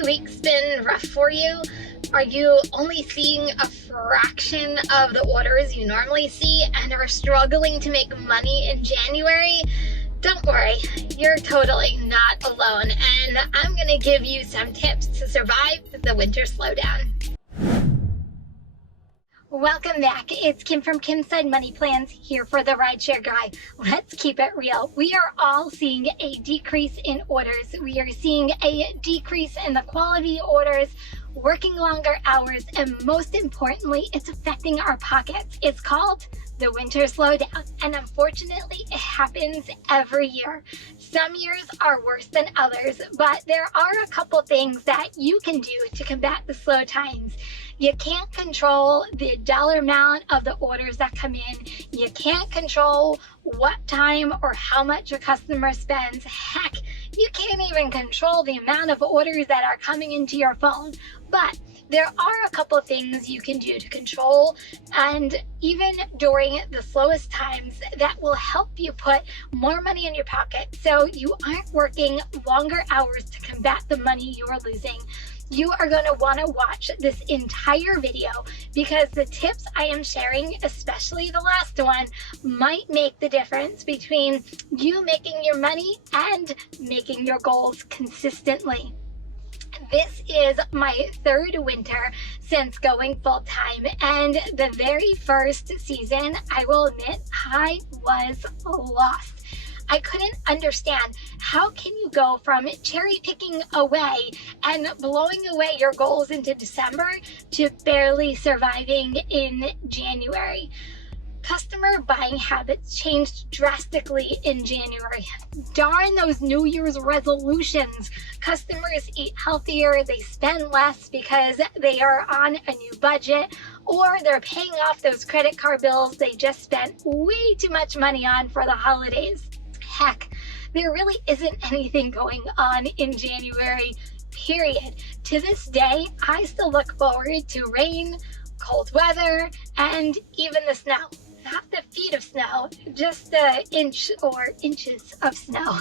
2 weeks been rough for you? Are you only seeing a fraction of the orders you normally see and are struggling to make money in January? Don't worry, you're totally not alone, and I'm gonna give you some tips to survive the winter slowdown. Welcome back. It's Kim from Kim's Side Money Plans here for the RideShare Guy. Let's keep it real. We are all seeing a decrease in orders. We are seeing a decrease in the quality orders, working longer hours, and most importantly, it's affecting our pockets. It's called the winter slowdown, and unfortunately, it happens every year. Some years are worse than others, but there are a couple things that you can do to combat the slow times. You can't control the dollar amount of the orders that come in. You can't control what time or how much your customer spends. Heck, you can't even control the amount of orders that are coming into your phone. But there are a couple things you can do to control, and even during the slowest times, that will help you put more money in your pocket so you aren't working longer hours to combat the money you are losing. You are going to want to watch this entire video because the tips I am sharing, especially the last one, might make the difference between you making your money and making your goals consistently. This is my third winter since going full-time, and the very first season, I will admit, I was lost. I couldn't understand, how can you go from cherry picking away and blowing away your goals into December to barely surviving in January? Customer buying habits changed drastically in January. Darn those New Year's resolutions. Customers eat healthier, they spend less because they are on a new budget, or they're paying off those credit card bills they just spent way too much money on for the holidays. Heck, there really isn't anything going on in January, period. To this day, I still look forward to rain, cold weather, and even the snow. Not the feet of snow, just the inch or inches of snow.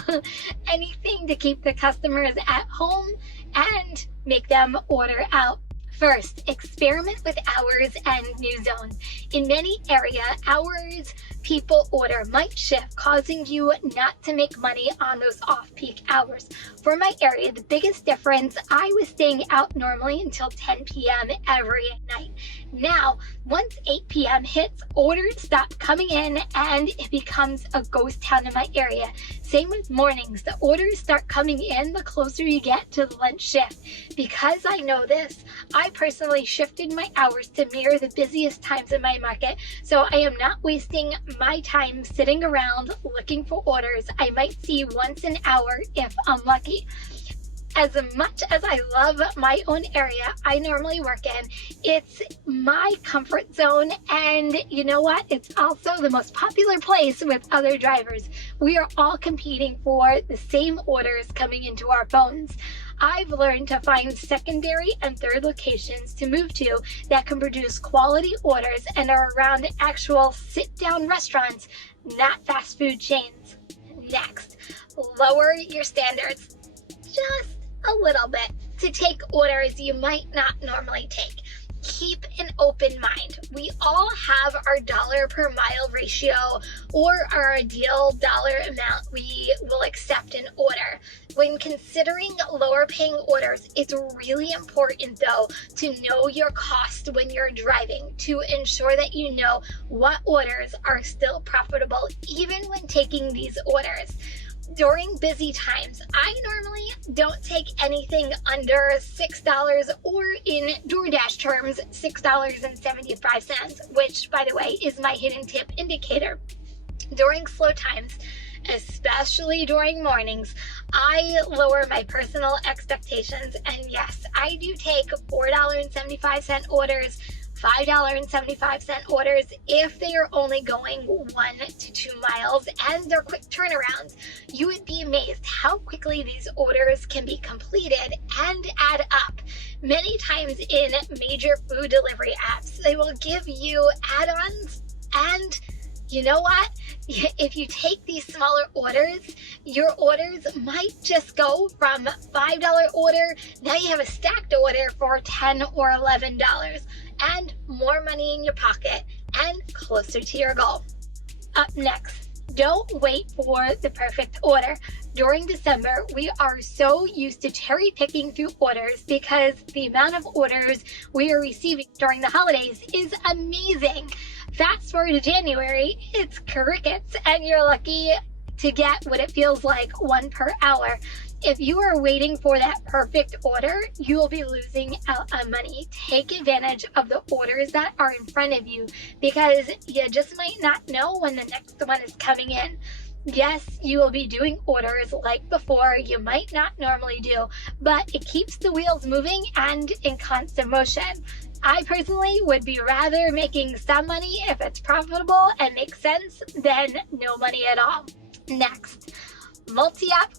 Anything to keep the customers at home and make them order out. First, experiment with hours and new zones. In many areas, hours people order might shift, causing you not to make money on those off-peak hours. For my area, the biggest difference, I was staying out normally until 10 p.m. every night. Now, once 8 p.m. hits, orders stop coming in and it becomes a ghost town in my area. Same with mornings. The orders start coming in the closer you get to the lunch shift. Because I know this, I personally shifted my hours to mirror the busiest times in my market, so I am not wasting my time sitting around looking for orders I might see once an hour if I'm lucky. As much as I love my own area I normally work in, it's my comfort zone, and you know what? It's also the most popular place with other drivers. We are all competing for the same orders coming into our phones. I've learned to find secondary and third locations to move to that can produce quality orders and are around actual sit-down restaurants, not fast food chains. Next, lower your standards just a little bit to take orders you might not normally take. Keep an open mind. We all have our dollar per mile ratio or our ideal dollar amount we will accept an order. When considering lower paying orders, it's really important though to know your cost when you're driving to ensure that you know what orders are still profitable even when taking these orders. During busy times, I normally don't take anything under $6, or in DoorDash terms, $6.75, which, by the way, is my hidden tip indicator. During slow times, especially during mornings, I lower my personal expectations, and yes, I do take $4.75 orders, $5.75 orders if they are only going 1 to 2 miles and they're quick turnarounds. You would be amazed how quickly these orders can be completed and add up. Many times in major food delivery apps, they will give you add-ons and you know what? If you take these smaller orders, your orders might just go from $5 order. Now you have a stacked order for $10 or $11 and more money in your pocket and closer to your goal. Up next, don't wait for the perfect order. During December, we are so used to cherry picking through orders because the amount of orders we are receiving during the holidays is amazing. Fast forward to January, it's crickets, and you're lucky to get what it feels like one per hour. If you are waiting for that perfect order, you will be losing out on money. Take advantage of the orders that are in front of you because you just might not know when the next one is coming in. Yes, you will be doing orders like before, you might not normally do, but it keeps the wheels moving and in constant motion. I personally would be rather making some money if it's profitable and makes sense than no money at all. Next, multi-app.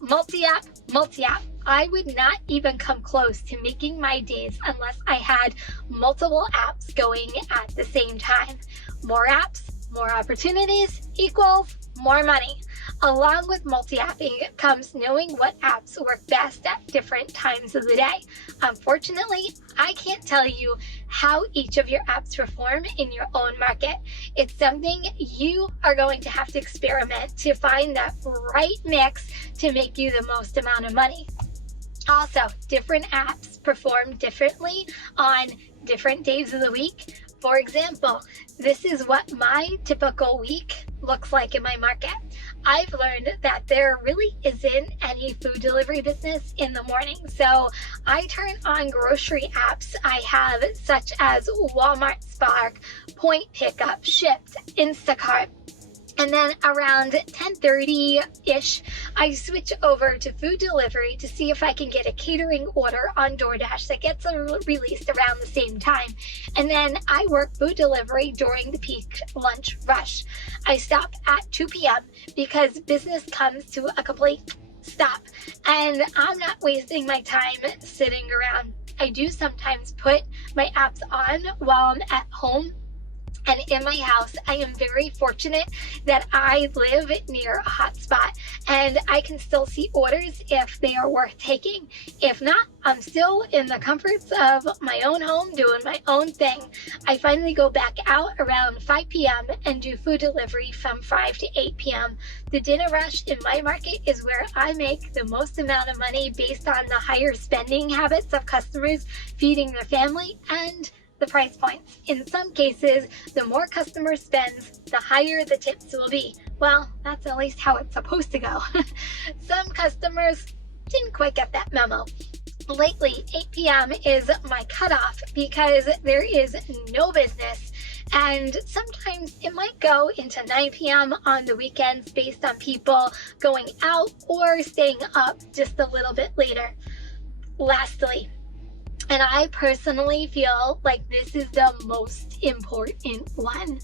I would not even come close to making my days unless I had multiple apps going at the same time. More apps, more opportunities equals more money. Along with multi-apping comes knowing what apps work best at different times of the day. Unfortunately, I can't tell you how each of your apps perform in your own market. It's something you are going to have to experiment to find that right mix to make you the most amount of money. Also, different apps perform differently on different days of the week. For example, this is what my typical week looks like in my market. I've learned that there really isn't any food delivery business in the morning, so I turn on grocery apps I have such as Walmart Spark, Point Pickup, Shipt, Instacart. And then around 10:30-ish, I switch over to food delivery to see if I can get a catering order on DoorDash that gets released around the same time. And then I work food delivery during the peak lunch rush. I stop at 2 p.m. because business comes to a complete stop. And I'm not wasting my time sitting around. I do sometimes put my apps on while I'm at home. And in my house, I am very fortunate that I live near a hotspot and I can still see orders if they are worth taking. If not, I'm still in the comforts of my own home doing my own thing. I finally go back out around 5 p.m. and do food delivery from 5 to 8 p.m. The dinner rush in my market is where I make the most amount of money based on the higher spending habits of customers feeding their family and the price points. In some cases, the more customers spends, the higher the tips will be. Well, that's at least how it's supposed to go. Some customers didn't quite get that memo. Lately, 8 p.m. is my cutoff because there is no business, and sometimes it might go into 9 p.m. on the weekends based on people going out or staying up just a little bit later. Lastly, and I personally feel like this is the most important one,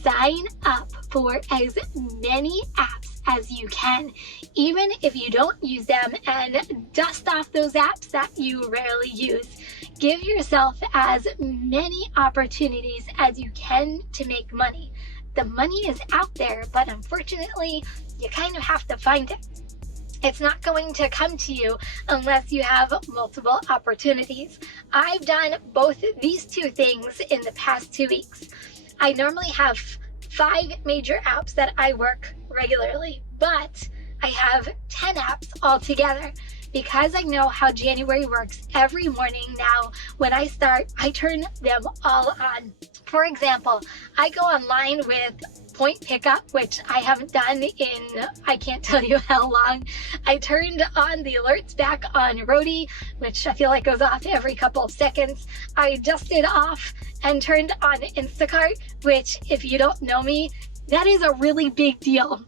sign up for as many apps as you can, even if you don't use them, and dust off those apps that you rarely use. Give yourself as many opportunities as you can to make money. The money is out there, but unfortunately, you kind of have to find it. It's not going to come to you unless you have multiple opportunities. I've done both these two things in the past 2 weeks. I normally have 5 major apps that I work regularly, but I have 10 apps altogether. Because I know how January works, every morning now when I start, I turn them all on. For example, I go online with Point Pickup, which I haven't done in I can't tell you how long. I turned on the alerts back on Roadie, which I feel like goes off every couple of seconds. I dusted off and turned on Instacart, which if you don't know me, that is a really big deal.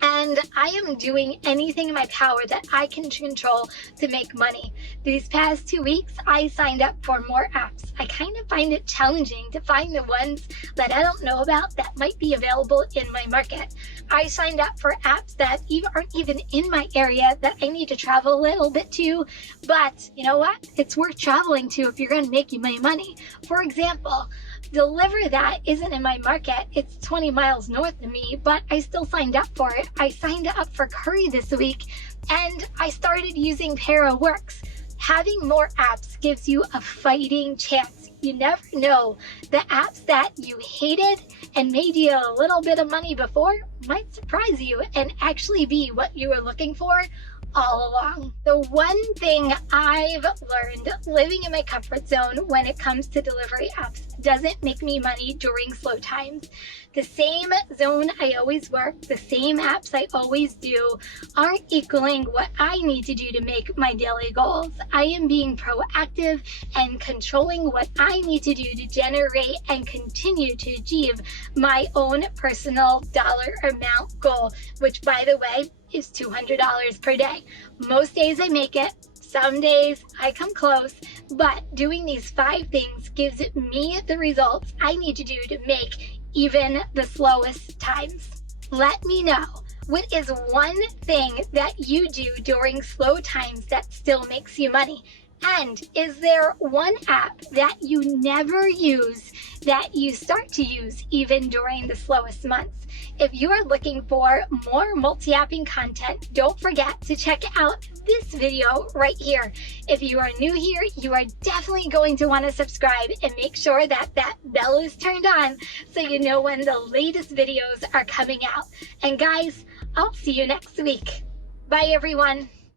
And I am doing anything in my power that I can control to make money. These past 2 weeks, I signed up for more apps. I kind of find it challenging to find the ones that I don't know about that might be available in my market. I signed up for apps that aren't even in my area that I need to travel a little bit to, but you know what? It's worth traveling to if you're going to make you money. For example, Deliver That isn't in my market. It's 20 miles north of me, but I still signed up for it. I signed up for Curry this week, and I started using ParaWorks. Having more apps gives you a fighting chance. You never know. The apps that you hated and made you a little bit of money before might surprise you and actually be what you were looking for all along. The one thing I've learned living in my comfort zone when it comes to delivery apps doesn't make me money during slow times. The same zone I always work, the same apps I always do aren't equaling what I need to do to make my daily goals. I am being proactive and controlling what I need to do to generate and continue to achieve my own personal dollar amount goal, which, by the way, is $200 per day. Most days I make it. Some days I come close, but doing these 5 things gives me the results I need to do to make even the slowest times. Let me know, what is one thing that you do during slow times that still makes you money? And is there one app that you never use that you start to use even during the slowest months? If you are looking for more multi-apping content, don't forget to check out this video right here. If you are new here, you are definitely going to want to subscribe and make sure that that bell is turned on so you know when the latest videos are coming out. And guys, I'll see you next week. Bye everyone.